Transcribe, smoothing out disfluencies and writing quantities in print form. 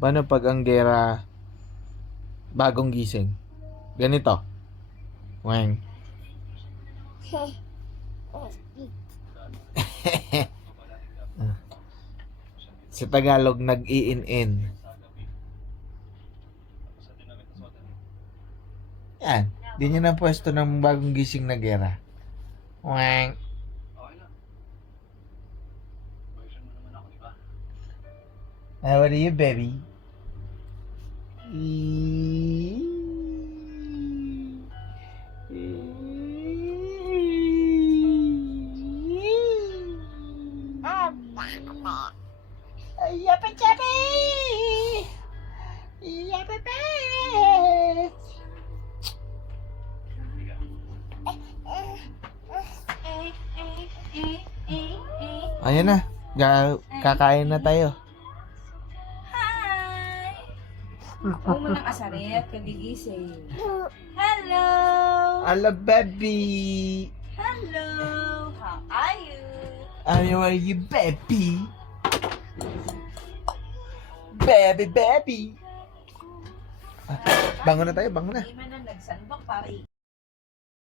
Paano pag ang gera bagong gising? Ganito. Weng. Sa Tagalog, nag-iin-in. Yan. Di niya na pwesto ng bagong gising na gera. Weng. How are you, baby? Yappa jappa! Yappa babe! Ayan na. Kakain na tayo. Huwag mo nang asaret, kagigising. Hello! Hello, baby! Hello! How are you? How are you, baby? Baby, baby! Bangon na tayo, bangon na. Hindi man na nagsandok para